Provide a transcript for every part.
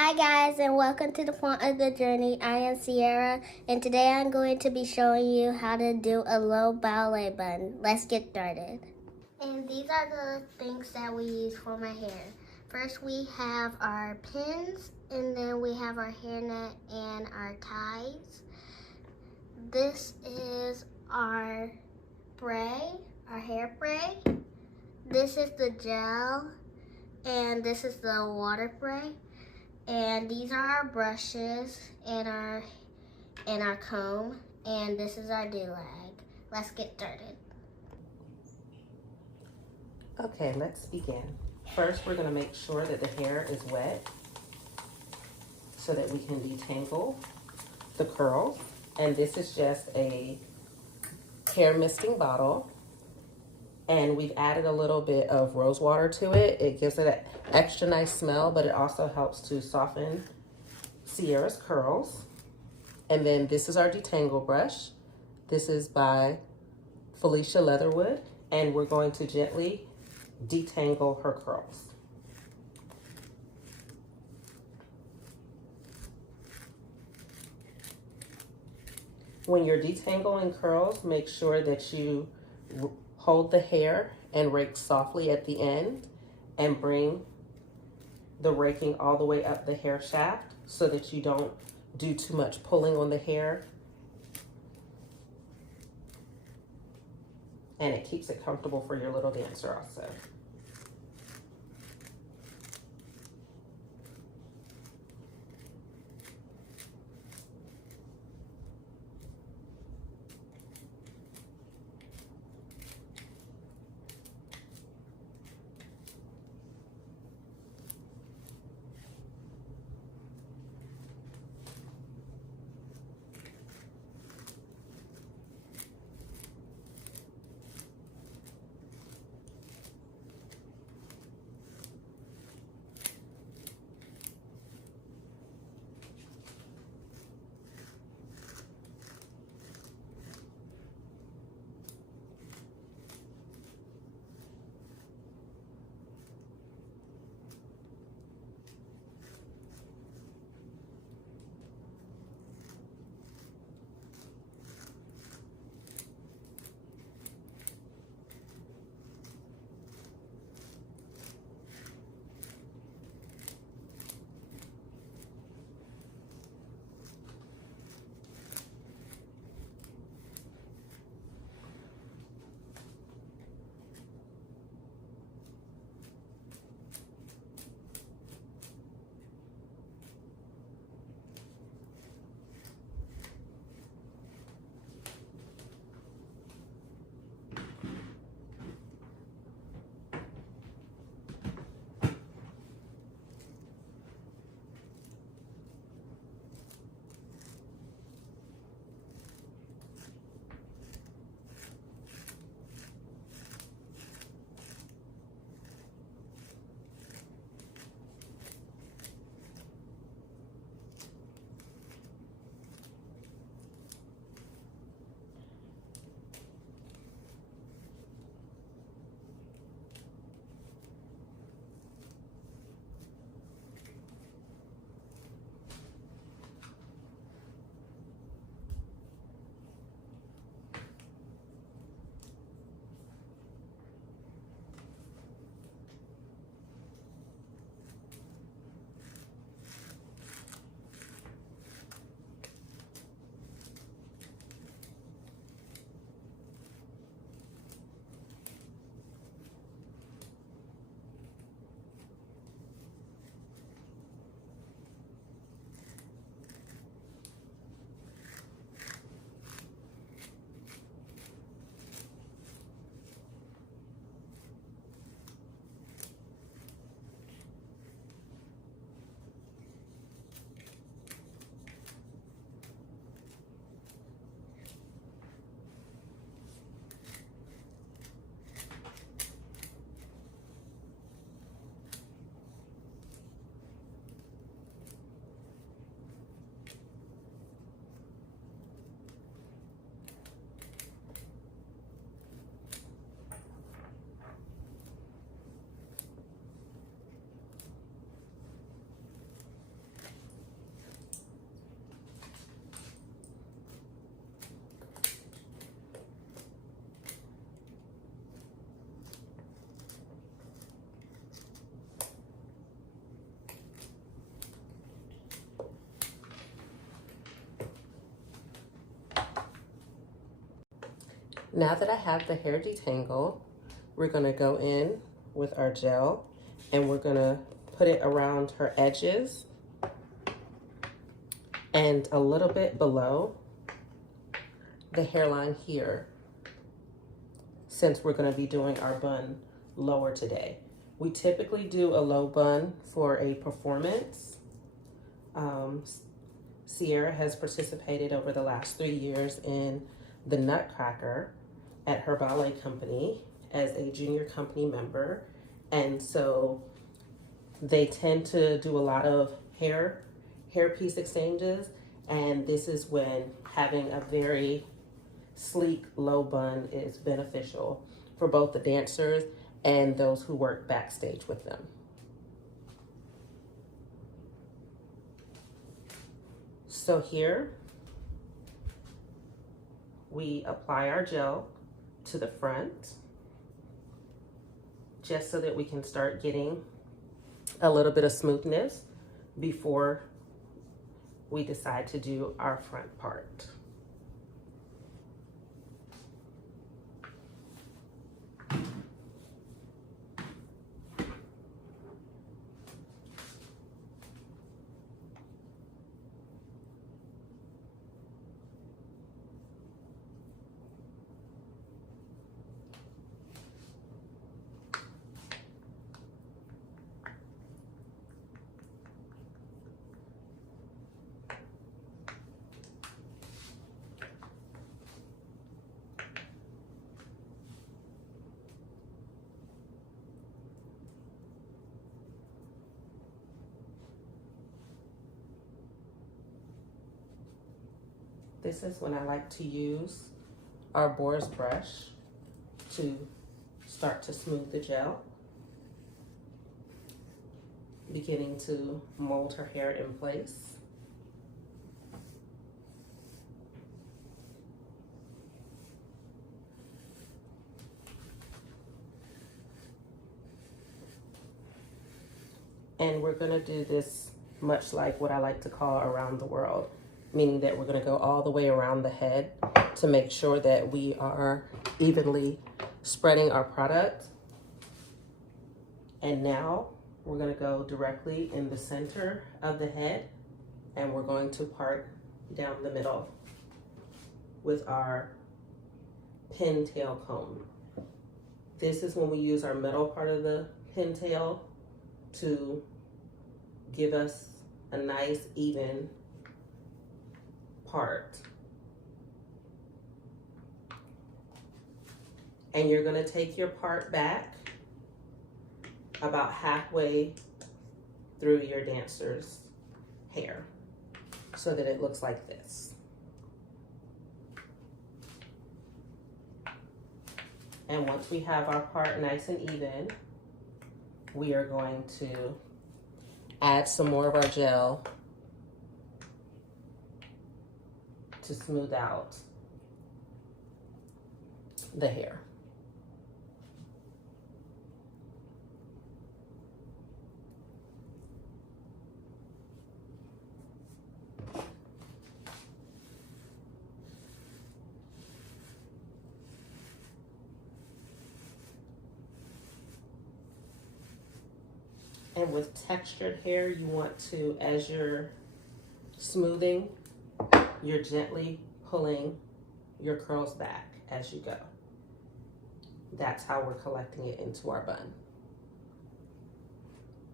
Hi guys, and welcome to the point of the journey. I am Sierra, and today I'm going to be showing you how to do a low ballet bun. Let's get started. And these are the things that we use for my hair. First we have our pins, and then we have our hairnet and our ties. This is our spray, our hair spray. This is the gel, and this is the water spray. And these are our brushes and our comb, and this is our do-rag. Let's get started. Okay, let's begin. First, we're going to make sure that the hair is wet so that we can detangle the curls. And this is just a hair misting bottle. And we've added a little bit of rose water to it. It gives it an extra nice smell, but it also helps to soften Sierra's curls. And then this is our detangle brush. This is by Felicia Leatherwood, and we're going to gently detangle her curls. When you're detangling curls, make sure that you hold the hair and rake softly at the end and bring the raking all the way up the hair shaft so that you don't do too much pulling on the hair. And it keeps it comfortable for your little dancer also. Now that I have the hair detangled, we're gonna go in with our gel and we're gonna put it around her edges and a little bit below the hairline here, since we're gonna be doing our bun lower today. We typically do a low bun for a performance. Sierra has participated over the last 3 years in the Nutcracker at her ballet company as a junior company member. And so they tend to do a lot of hair piece exchanges. And this is when having a very sleek low bun is beneficial for both the dancers and those who work backstage with them. So here we apply our gel to the front just so that we can start getting a little bit of smoothness before we decide to do our front part. This is when I like to use our Boar's brush to start to smooth the gel, beginning to mold her hair in place. And we're gonna do this much like what I like to call around the world, meaning that we're gonna go all the way around the head to make sure that we are evenly spreading our product. And now we're gonna go directly in the center of the head and we're going to part down the middle with our pintail comb. This is when we use our middle part of the pintail to give us a nice even part. And you're gonna take your part back about halfway through your dancer's hair so that it looks like this. And once we have our part nice and even, we are going to add some more of our gel to smooth out the hair. And with textured hair, you want to, as you're smoothing, you're gently pulling your curls back as you go. That's how we're collecting it into our bun.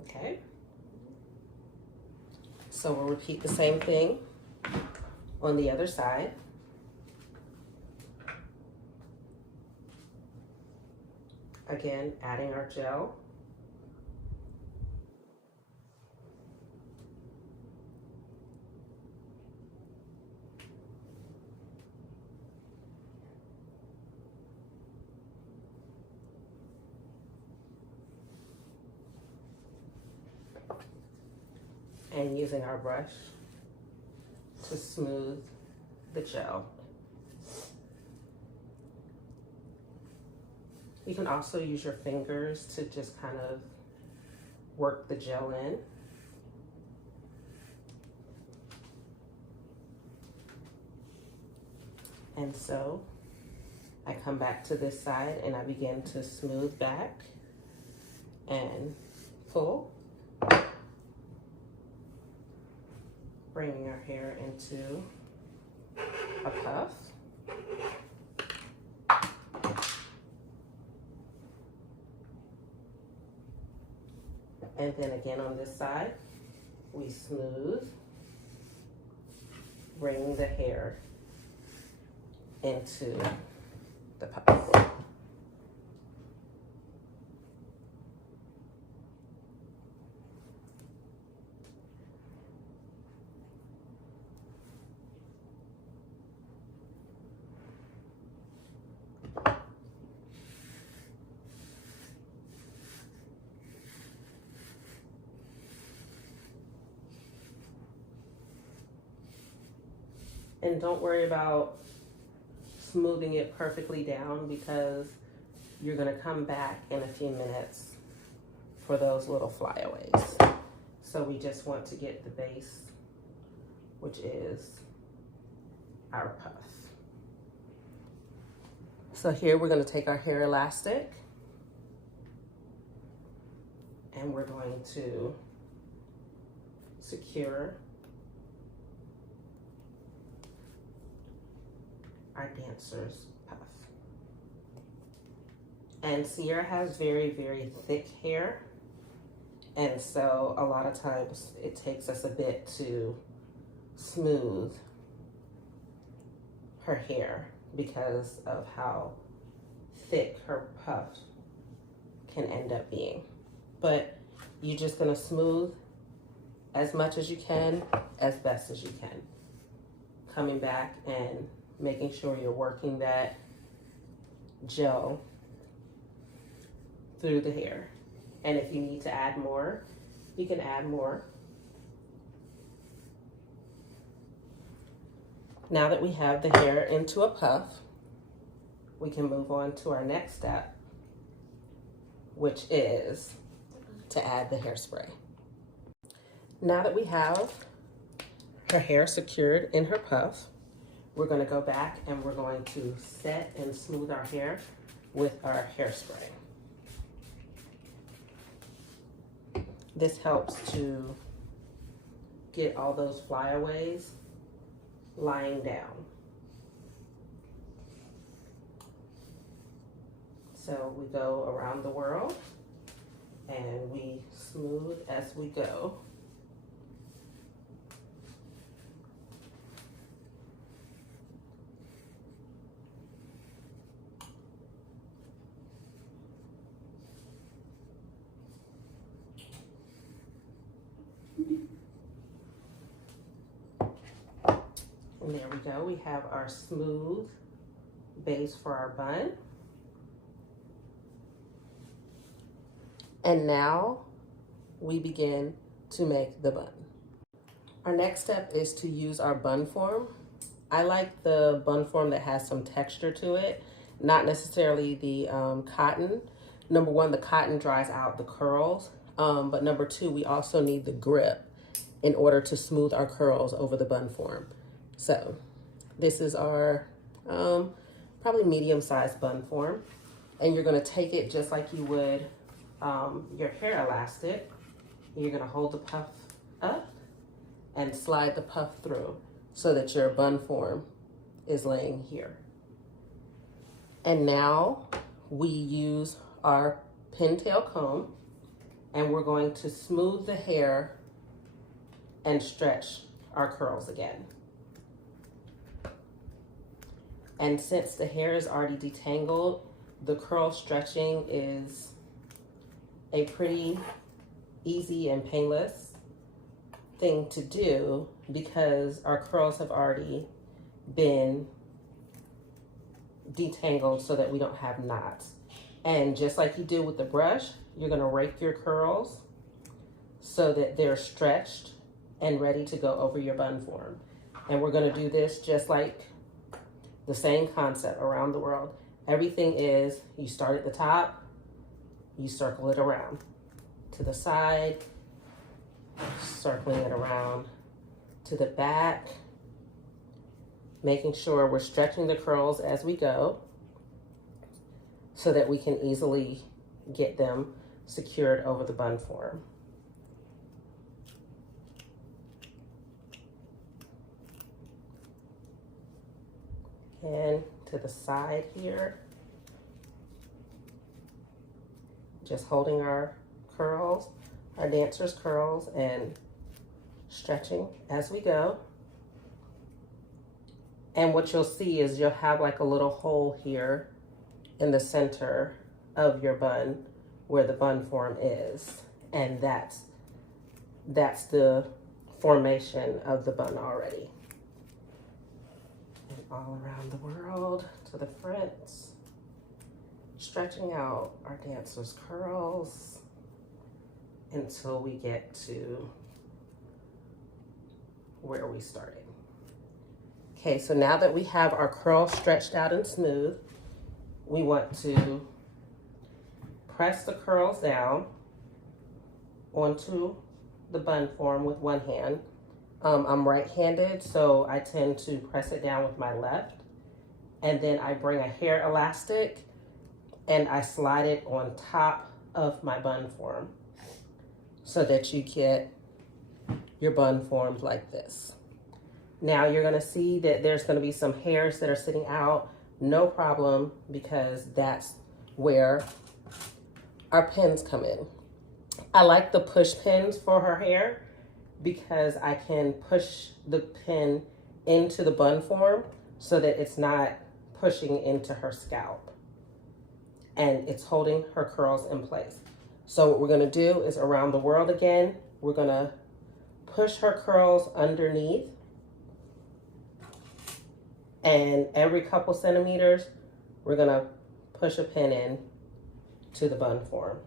Okay? So we'll repeat the same thing on the other side. Again, adding our gel. And using our brush to smooth the gel. You can also use your fingers to just kind of work the gel in. And so I come back to this side and I begin to smooth back and pull, bringing our hair into a puff. And then again on this side, we smooth, bring the hair into the puff. And don't worry about smoothing it perfectly down because you're gonna come back in a few minutes for those little flyaways. So we just want to get the base, which is our puff. So here we're gonna take our hair elastic and we're going to secure our dancer's puff. And Sierra has very, very thick hair. And so a lot of times it takes us a bit to smooth her hair because of how thick her puff can end up being. But you're just gonna smooth as much as you can, as best as you can. Coming back and making sure you're working that gel through the hair. And if you need to add more, you can add more. Now that we have the hair into a puff, we can move on to our next step, which is to add the hairspray. Now that we have her hair secured in her puff, we're going to go back and we're going to set and smooth our hair with our hairspray. This helps to get all those flyaways lying down. So we go around the world and we smooth as we go. And there we go, we have our smooth base for our bun. And now we begin to make the bun. Our next step is to use our bun form. I like the bun form that has some texture to it, not necessarily the cotton. Number one, the cotton dries out the curls, but number two, we also need the grip in order to smooth our curls over the bun form. So this is our probably medium-sized bun form, and you're gonna take it just like you would your hair elastic. You're gonna hold the puff up and slide the puff through so that your bun form is laying here. And now we use our pintail comb and we're going to smooth the hair and stretch our curls again. And since the hair is already detangled, the curl stretching is a pretty easy and painless thing to do because our curls have already been detangled so that we don't have knots. And just like you do with the brush, you're gonna rake your curls so that they're stretched and ready to go over your bun form. And we're gonna do this just like the same concept around the world. Everything is, you start at the top, you circle it around to the side, circling it around to the back, making sure we're stretching the curls as we go. so that we can easily get them secured over the bun form. And to the side here, just holding our curls, our dancer's curls, and stretching as we go. And what you'll see is you'll have like a little hole here in the center of your bun where the bun form is. And that's the formation of the bun already. And all around the world to the front, stretching out our dancer's curls until we get to where we started. Okay, so now that we have our curls stretched out and smooth, we want to press the curls down onto the bun form with one hand. I'm right-handed, so I tend to press it down with my left. And then I bring a hair elastic and I slide it on top of my bun form so that you get your bun formed like this. Now you're gonna see that there's gonna be some hairs that are sitting out. No problem, because that's where our pins come in. I like the push pins for her hair because I can push the pin into the bun form so that it's not pushing into her scalp and it's holding her curls in place. So what we're gonna do is around the world again, we're gonna push her curls underneath, and every couple centimeters, we're gonna push a pin in to the bun form.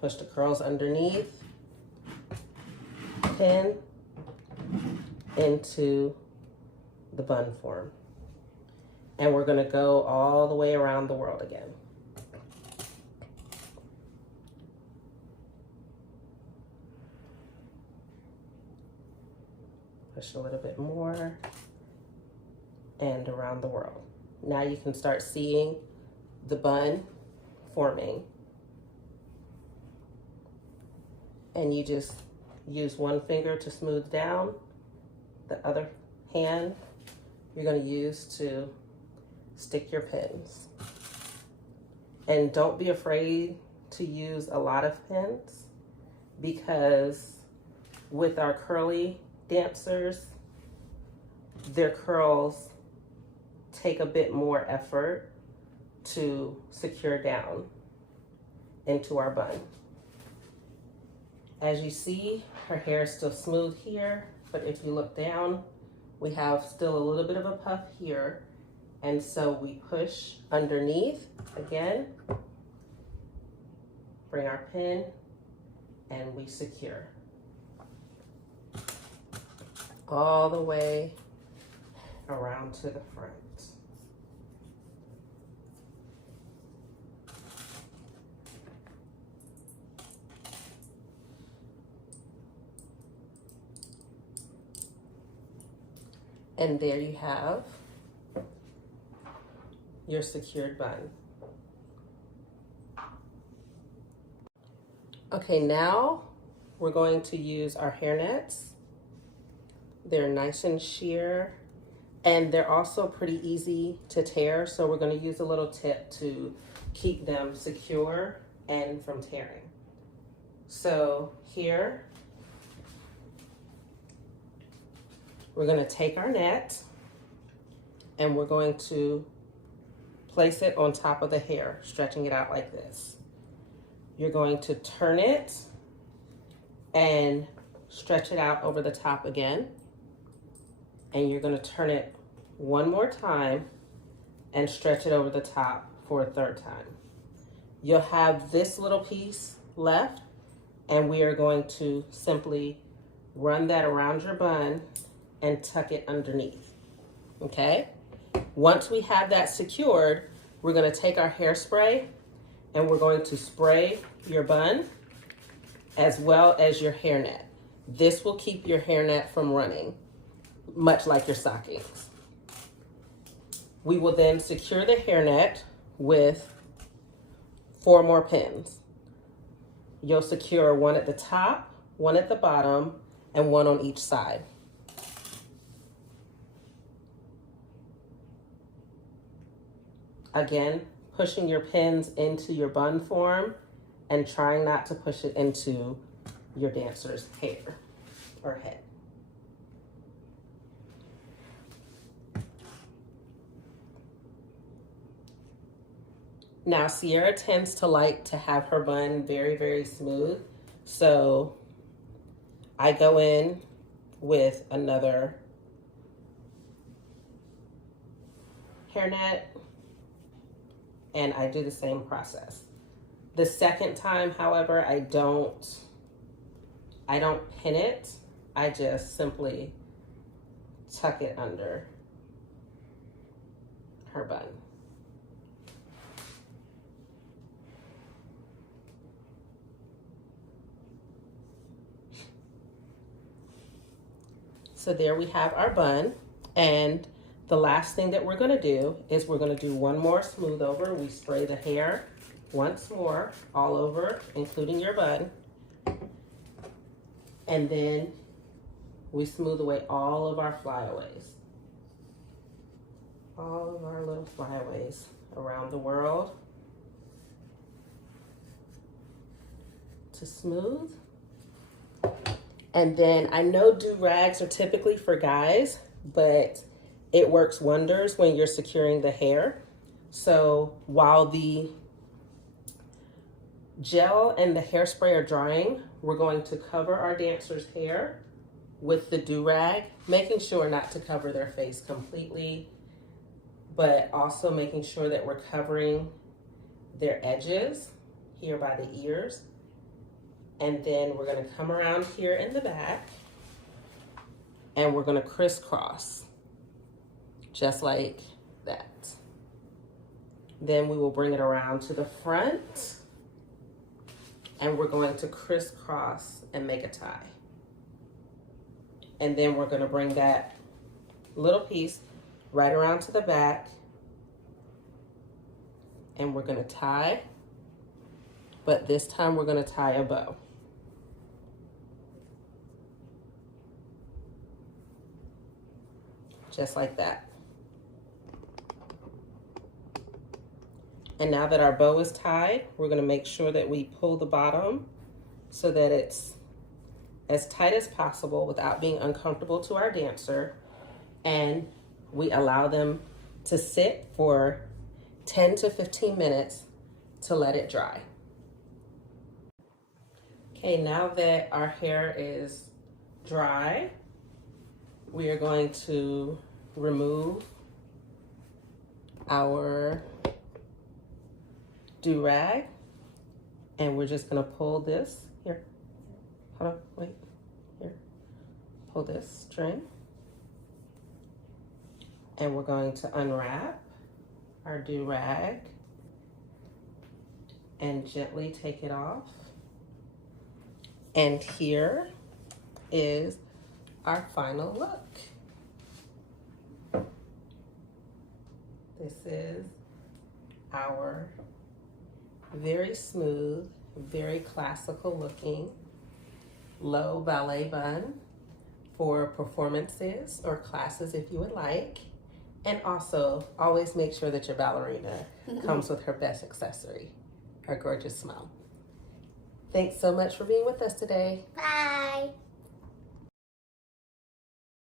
Push the curls underneath, pin into the bun form. And we're gonna go all the way around the world again. Push a little bit more and around the world. Now you can start seeing the bun forming. And you just use one finger to smooth down. The other hand you're going to use to stick your pins. And don't be afraid to use a lot of pins, because with our curly dancers, their curls take a bit more effort to secure down into our bun. As you see, her hair is still smooth here, but if you look down, we have still a little bit of a puff here. And so we push underneath again, bring our pin, and we secure. All the way around to the front. And there you have your secured bun. Okay, now we're going to use our hair nets. They're nice and sheer, and they're also pretty easy to tear, so we're going to use a little tip to keep them secure and from tearing. So here, we're going to take our net and we're going to place it on top of the hair, stretching it out like this. You're going to turn it and stretch it out over the top again. And you're going to turn it one more time and stretch it over the top for a third time. You'll have this little piece left, and we are going to simply run that around your bun and tuck it underneath, okay? Once we have that secured, we're gonna take our hairspray and we're going to spray your bun as well as your hairnet. This will keep your hairnet from running, much like your stockings. We will then secure the hairnet with 4 more pins. You'll secure 1 at the top, 1 at the bottom, and 1 on each side. Again, pushing your pins into your bun form and trying not to push it into your dancer's hair or head. Now, Sierra tends to like to have her bun very, very smooth. So I go in with another hairnet and I do the same process. The second time, however, I don't pin it. I just simply tuck it under her bun. So there we have our bun, and the last thing that we're gonna do is we're gonna do one more smooth over. We spray the hair once more all over, including your bun. And then we smooth away all of our flyaways. All of our little flyaways around the world to smooth. And then I know do-rags are typically for guys, but it works wonders when you're securing the hair. So while the gel and the hairspray are drying, we're going to cover our dancer's hair with the do-rag, making sure not to cover their face completely, but also making sure that we're covering their edges here by the ears. And then we're gonna come around here in the back and we're gonna crisscross, just like that. Then we will bring it around to the front and we're going to crisscross and make a tie. And then we're gonna bring that little piece right around to the back and we're gonna tie, but this time we're gonna tie a bow. Just like that. And now that our bow is tied, we're gonna make sure that we pull the bottom so that it's as tight as possible without being uncomfortable to our dancer. And we allow them to sit for 10 to 15 minutes to let it dry. Okay, now that our hair is dry, we are going to remove our do-rag and we're just gonna pull this here. Hold on, wait, here. Pull this string and we're going to unwrap our do-rag and gently take it off. And here is our final look. This is our very smooth, very classical looking low ballet bun for performances or classes if you would like. And also always make sure that your ballerina comes with her best accessory, her gorgeous smile. Thanks so much for being with us today. Bye.